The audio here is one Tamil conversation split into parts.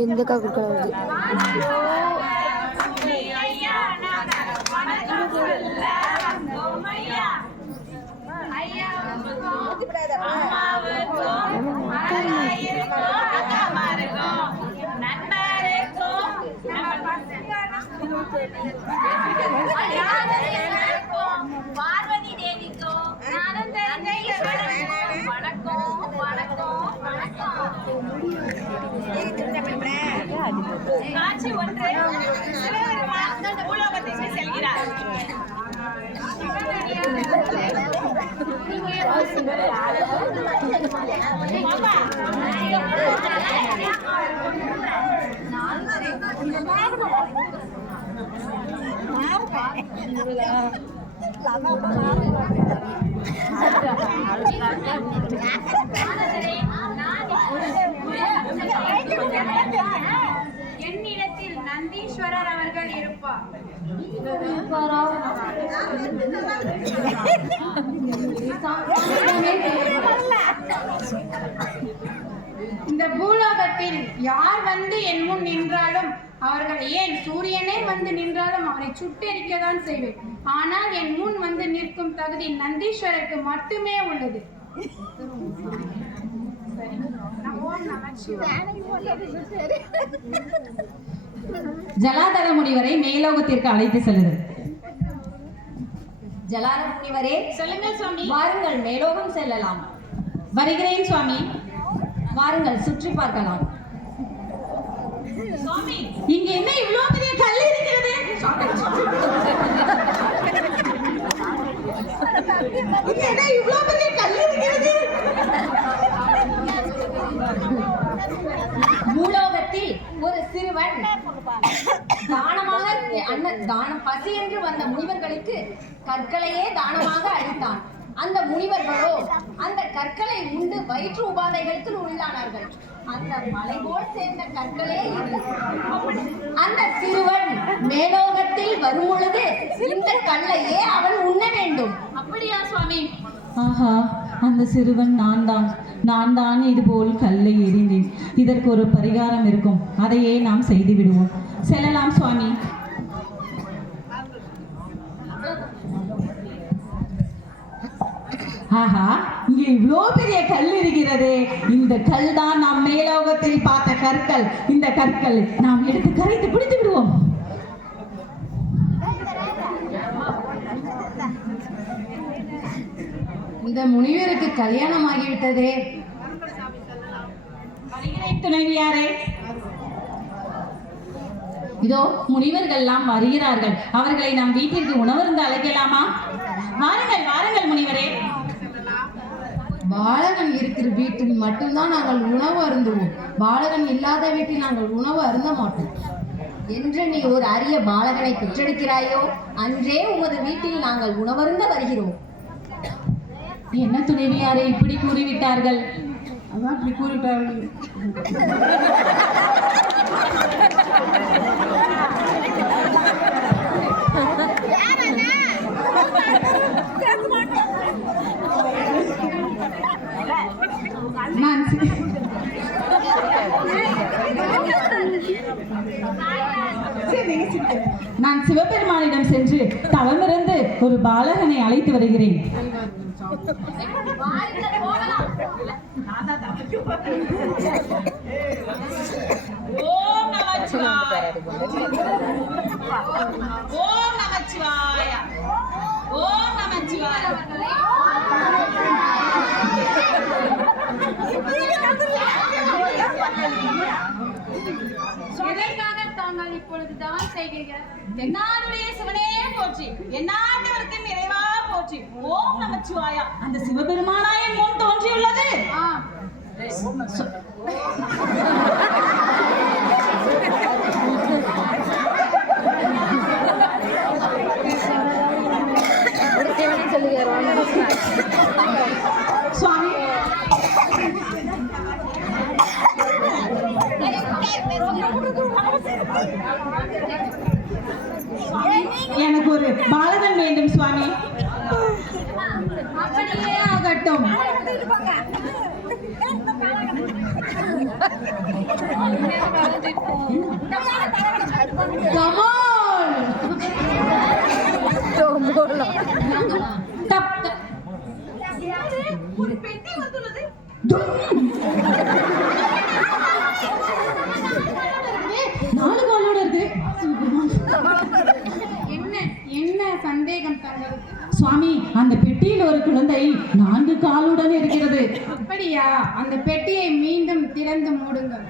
எந்த காக்கு வருது பார்வதி தேவிக்கோ காட்சி ஒன்று பூலோகத்திற்கு செல்கிறார். என்னிடத்தில் நந்தீஸ்வரர் அவர்கள் இருப்பார். இந்த பூலோகத்தில் யார் வந்து என் முன் நின்றாலும், அவர்கள் ஏன் சூரியனே வந்து நின்றாலும் அவரை சுட்டெரிக்கத்தான் செய்வேன். ஆனால் என் முன் வந்து நிற்கும் தகுதி நந்தீஸ்வரருக்கு மட்டுமே உள்ளது. ஜலாதர முனிவரை மேலோகத்திற்கு அழைத்து செல்லுங்கள். ஜலாதர முனிவரே, சொல்லுங்கள் சுவாமி. வாருங்கள், மேலோகம் செல்லலாம். வருகிறேன் சுவாமி. வாருங்கள், சுற்றி பார்க்கலாம். சுவாமி, இங்க என்ன இவ்வளவு பெரிய கல் இருக்கிறது? இங்க என்ன இவ்வளவு பெரிய கல் இருக்கிறது? பூலோகத்தில் ஒரு சிறுவன் தானமாக தானம் பசி என்று வந்த முனிவர்களுக்கு கற்களையே தானமாக அளித்தான். அந்த முனிவர்களோ அந்த கற்களை உண்டு வயிற்று உபாதைகளுக்கு உள்ளானார்கள். அந்த மலை போல் சேர்ந்த கற்களே அந்த சிறுவன் மேலோகத்தில் வரும் பொழுது இந்த கல்லையே அவன் உண்ண வேண்டும். அப்படியா சுவாமி? ஆஹா, அந்த சிறுவன் நான் தான் இதுபோல் கல்லை எறிந்தேன். இதற்கு ஒரு பரிகாரம் இருக்கும், அதையே நாம் செய்து விடுவோம். செல்லலாம் சுவாமி. ஆஹா, இங்கே இவ்வளோ பெரிய கல் இருக்கிறது. இந்த கல் தான் நாம் மேலோகத்தில் பார்த்த கற்கள். இந்த கற்கள் நாம் எடுத்து கரைத்து பிடித்து விடுவோம். இந்த முனிவருக்கு கல்யாணம் ஆகிவிட்டதே. துணைவியாரே, இதோ முனிவர்கள் எல்லாம் வருகிறார்கள். அவர்களை நாம் வீட்டிற்கு உணவருந்து அழைக்கலாமா? வாருங்கள் வாருங்கள் முனிவரே. பாலகன் இருக்கிற வீட்டில் மட்டும்தான் நாங்கள் உணவு அருந்துவோம். பாலகன் இல்லாத வீட்டில் நாங்கள் உணவு அருந்த மாட்டோம். என்று நீ ஒரு அரிய பாலகனை பெற்றெடுக்கிறாயோ அன்றே உமது வீட்டில் நாங்கள் உணவருந்த வருகிறோம். என்ன துணைவியாரே இப்படி கூறிவிட்டார்கள்? அதான் இப்படி கூறிவிட்டார்கள். நான் சிவபெருமானிடம் சென்று தவமிருந்து ஒரு பாலகனை அழைத்து வருகிறேன். ஓம் நமச்சிவாய. ஓம் நமச்சிவாய. ஓம் நமச்சிவாய. எதற்காக தாங்கள் இப்பொழுது தவம் செய்கிறீர்கள்? என்னாருடைய சிவனே போற்றி, எந்நாட்டவருக்கும் இறைவா போற்றி. ஓம் நமச்சிவாயா. அந்த சிவபெருமானாய முன் தோன்றியுள்ளது. எனக்கு ஒரு பாலகன் வேண்டும் சுவாமி. அப்படியே ஆகட்டும். நாலு காலோட இருக்கு. என்ன என்ன சந்தேகம் தங்களுக்கு? சுவாமி, அந்த பெட்டியில் ஒரு குழந்தை 4 காலுடன் இருக்கிறது. அப்படியா? அந்த பெட்டியை மீண்டும் திறந்து மூடுங்கள்.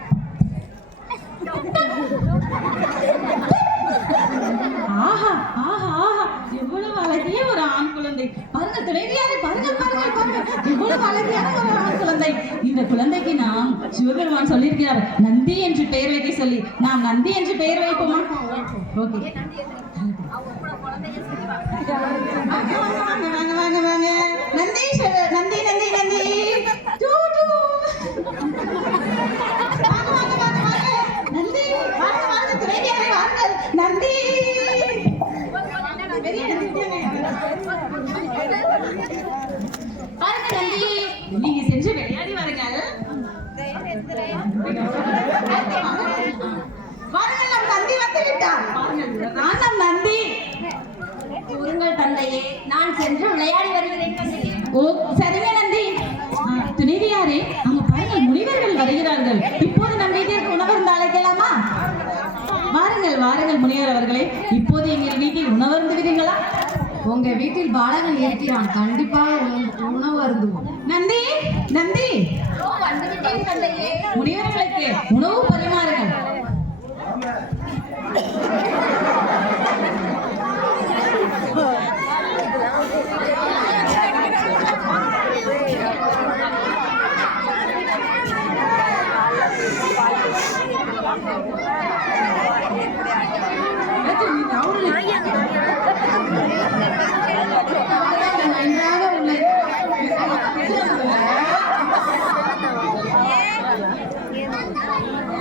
ஆஹா ஆஹா ஆஹா, எவ்வளவு அழகிய ஒரு ஆண் குழந்தை. பாருங்க துணைவியாரே, பாருங்க பாருங்க பாருங்க, எவ்வளவு அழகியான ஒரு ஆண் குழந்தை. இந்த குழந்தைக்கு நாம் சிவபெருமான் சொல்லியிருக்கிறார் நந்தி என்று பெயர் வைக்க சொல்லி. நாம் நந்தி என்று பெயர் வைப்போமா? ஓகே, வாங்க வாங்க வாங்க வாங்க. நந்தி நந்தி நந்தி நந்தி டூ டூ. வாங்க வாங்க வாங்க வாங்க நந்தி, வாங்க வாங்க துணைவியாரே, வாங்க நந்தி. பாருங்க நந்தி, நீங்க சென்று விளையாடி வாருங்கள். வாருங்கள், நம் நந்தி வந்து விட்டார். நான் நம் நந்தி. உங்கள் தந்தையே, நான் சென்று விளையாடி வருகிறேன் தந்தையே. ஓ சரிங்க நந்தி. துணைவியாரே, அங்க பாருங்கள், முனிவர்கள் வருகிறார்கள். இப்போது நம் வீட்டிற்கு உணவருந்து அழைக்கலாமா? வாருங்கள் வாருங்கள் முனிவர் அவர்களே, இப்போது எங்கள் வீட்டில் உணவருந்து விடுங்களா? உங்க வீட்டில் பாலகன் இருக்கிறான், கண்டிப்பாக உணவு அருந்துவோம். நந்தி நந்தி, வந்துவிட்டேன் தந்தையே. முனிவர்களுக்கு உணவு பரிமாறுங்கள்.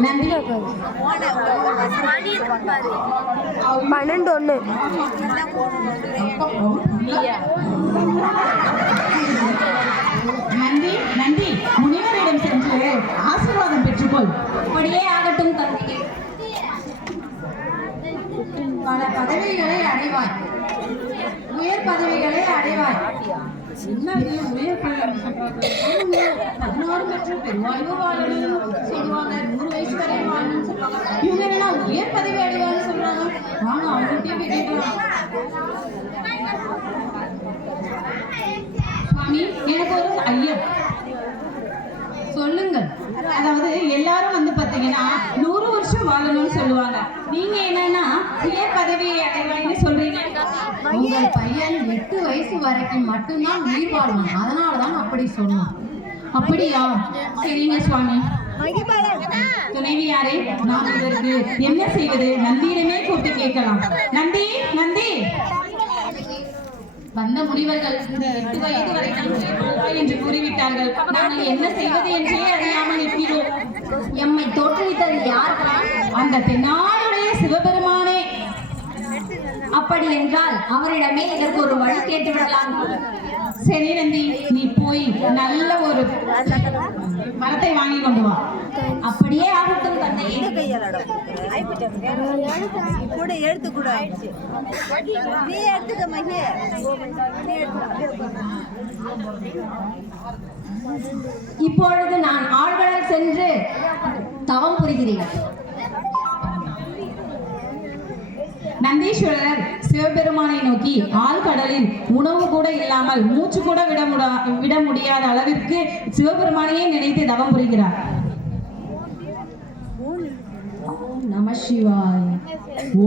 நந்தி 12 நந்தி நந்தி, முனிவரிடம் சென்று ஆசீர்வாதம் பெற்றுக்கொள். அப்படியே ஆகட்டும் தந்தையே. பல பதவிகளை அடைவாய், உயர் பதவிகளை அடைவாய். என்னது உயர் பதவி சொல்றாங்க? 16 மற்றும் பெருவாழ்வு வாழணும் சொல்லுவாங்க, 100 வயசு வரை வாழணும்னு சொல்லுவாங்க. இவங்க என்ன உயர் பதவி அடைவான்னு சொல்றாங்க? வாங்க அவங்கள்ட்டே போய் கேட்கலாம். சுவாமி, எனக்கு ஒரு ஐயம். சொல்லுங்கள். அதாவது எல்லாரும் வந்து பாத்தீங்கன்னா 100 வருஷம் வாழணும்னு சொல்லுவாங்க. நீங்க என்னன்னா உயர் பதவியை அடைவாய்ன்னு சொல்றீங்க. உங்கள் பையன் 8 வயசு வரைக்கும் மட்டும்தான் உயிர் வாழ்வான், அதனாலதான் அப்படி சொன்னான். அப்படியா? சரிங்க சுவாமி. துணைவியாரே, நாம் இதற்கு என்ன செய்வது? நந்தியிடமே கூப்பிட்டு கேட்கலாம். நந்தி நந்தி, வந்த முனிவர்கள் 8 வயது வரைக்கும் உயிர் வாழ்வாய் என்று கூறிவிட்டார்கள். நாங்கள் என்ன செய்வது என்றே அறியாமல் இருக்கிறோம். எம்மை தோற்றுவித்தது யார்? அந்த தென்னாடுடைய சிவபெருமானே. அப்படி என்றால் அவரிடமே இதற்கு ஒரு வழி கேட்டு விடலாம். சரி நந்தி, நீ போய் நல்ல ஒரு மரத்தை வாங்கி கொண்டு வா. அப்படியே ஆகட்டும் தந்தையே. கூட எடுத்து கூட நீ எடுத்துக்க மகே. இப்பொழுது நான் ஆழ்கடல் சென்று தவம் புரிகிறேன். நந்தீஸ்வரர் சிவபெருமானை நோக்கி ஆழ்கடலில் உணவு கூட இல்லாமல் மூச்சு கூட விட முடியாத அளவிற்கு சிவபெருமானையே நினைத்து தவம் புரிகிறார். ஓம் நம சிவாய,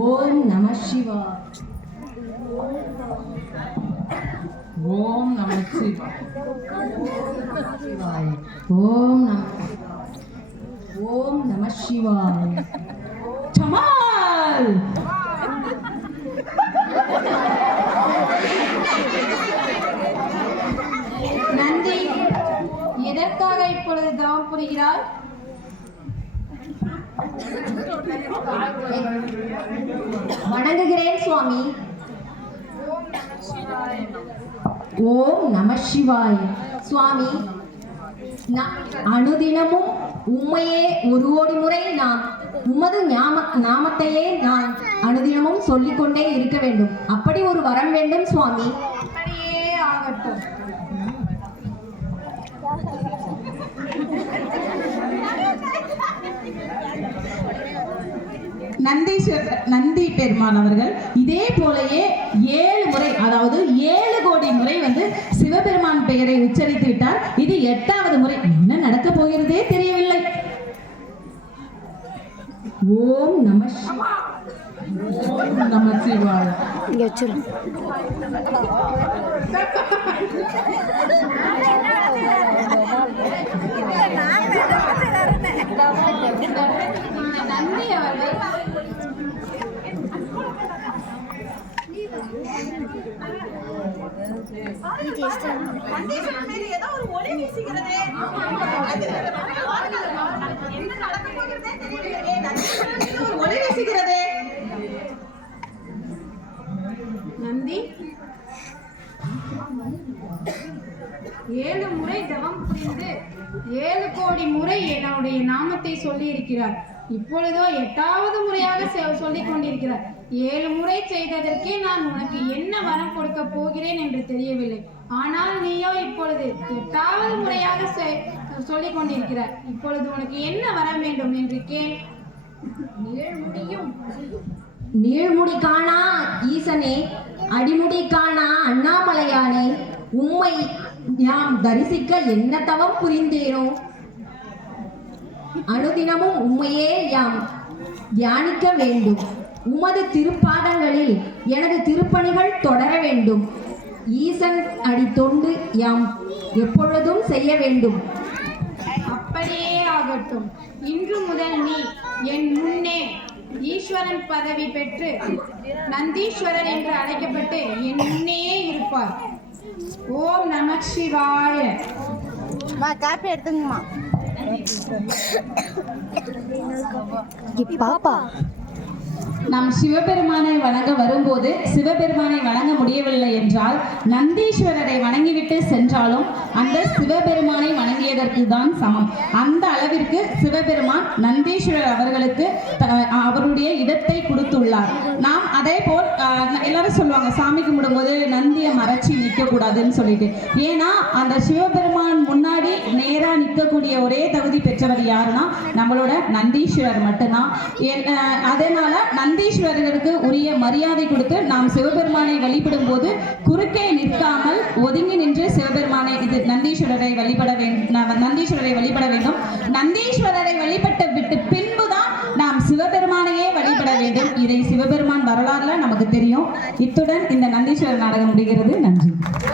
ஓம் நம சிவாய, ஓம் நம சிவாய, ஓம் நம, ஓம் நம சிவாய. ஜமால், நந்தி, எதற்காக இப்பொழுது தவம் புரிகிறாய்? வணங்குகிறேன் சுவாமி. ஓம் நம சிவாய. சுவாமி, அனுதினமும் உம்மையே ஒரு கோடி முறை நாம் உமது நாமத்தையே நான் அனுதினமும் சொல்லிக்கொண்டே இருக்க வேண்டும். அப்படி ஒரு வரம் வேண்டும் சுவாமி. அப்படியே ஆகட்டும். நந்தி பெருமான் அவர்கள் இதே போலயே 7 முறை, அதாவது 7 கோடி முறை சிவபெருமான் பெயரை உச்சரித்து விட்டார். இது 8வது முறை. என்ன நடக்க போகிறதே தெரியவில்லை. ஓம் நம சிவாய. இங்க வச்சிரு. நந்தி அவர்கள் நந்தி 7 முறை தவம் புரிந்து 7 கோடி முறை என்னுடைய நாமத்தை சொல்லி இருக்கிறார். இப்பொழுதோ 8வது முறையாக சொல்லிக் கொண்டிருக்கிறார். 7 முறை செய்ததற்கே நான் உனக்கு என்ன வரம் கொடுக்க போகிறேன் என்று தெரியவில்லை. ஆனால் நீயோ இப்பொழுது 8வது முறையாக சொல்லிக் கொண்டிருக்கிறார். இப்பொழுது உனக்கு என்ன வரம் வேண்டும் என்று கேள். நீழ்முடி காணா ஈசனே, அடிமுடி காணா அண்ணாமலையானே, உம்மை யாம் தரிசிக்க என்ன தவம் புரிந்தேனோ, அனுதினமும் உம்மையே யாம் தியானிக்க வேண்டும். உமது திருப்பாதங்களில் எனது திருப்பணிகள் தொடர வேண்டும். ஈசன் அடி தொண்டு யாம் எப்பொழுதும் செய்ய வேண்டும். அப்படியே ஆகட்டும். இன்று முதல் நீ என் முன்னே ஈஸ்வரன் பதவி பெற்று நந்தீஸ்வரர் என்று அழைக்கப்பட்டு என் முன்னேயே இருப்பார். ஓம் நம சிவாய. காப்பி எடுத்துங்கம்மா. பாப்பா, நாம் சிவபெருமானை வணங்க வரும்போது சிவபெருமானை வணங்க முடியவில்லை என்றால் நந்தீஸ்வரரை வணங்கிவிட்டு சென்றாலும் அந்த சிவபெருமானை வணங்கியதற்கு தான் சமம். அந்த அளவிற்கு சிவபெருமான் நந்தீஸ்வரர் அவர்களுக்கு அவருடைய இடத்தை கொடுத்துள்ளார். நாம் அதே போல் எல்லாரும் சொல்லுவாங்க, சாமி கும்பிடும்போது நந்தியை மறைச்சி நிற்க கூடாதுன்னு சொல்லிட்டு. ஏன்னா அந்த சிவபெருமான் முன்னாடி நேரா நிற்கக்கூடிய ஒரே தகுதி பெற்றவர் யாருன்னா நம்மளோட நந்தீஸ்வரர் மட்டும்தான். அதனால நந்தீஸ்வரர்களுக்கு உரிய மரியாதை கொடுத்து நாம் சிவபெருமானை வழிபடும் போது குறுக்கே நிற்காமல் ஒதுங்கி நின்று சிவபெருமானை நந்தீஸ்வரரை வழிபட வேண்டும். நந்தீஸ்வரரை வழிபட்ட விட்டு பின்புதான் நாம் சிவபெருமானையே வழிபட வேண்டும். இதை சிவபெருமான் வரலாறுல நமக்கு தெரியும். இத்துடன் இந்த நந்தீஸ்வரர் நாடகம் முடிகிறது. நன்றி.